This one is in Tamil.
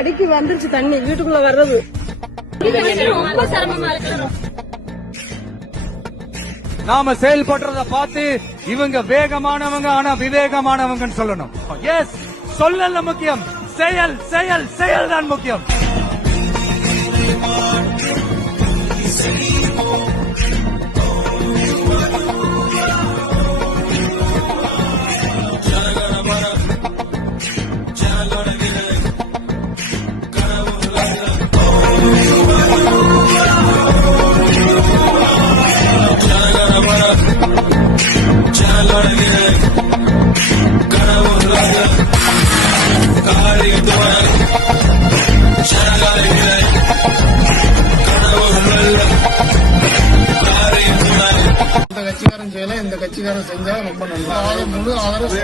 அடிக்கி வந்துருச்சு தண்ணி வீட்டுக்குள்ள வர்றது ரொம்ப சிரமமா இருக்கு. நாம செயல்படுறத பார்த்து இவங்க வேகமானவங்க ஆனா விவேகமானவங்கன்னு சொல்லணும். எஸ், சொல்லல முக்கியம், செயல் செயல் செயல் தான் முக்கியம். கட்சிக்காரன் செய்யல, இந்த கட்சிக்காரன் செஞ்சா ரொம்ப நல்லா முழு ஆதரவு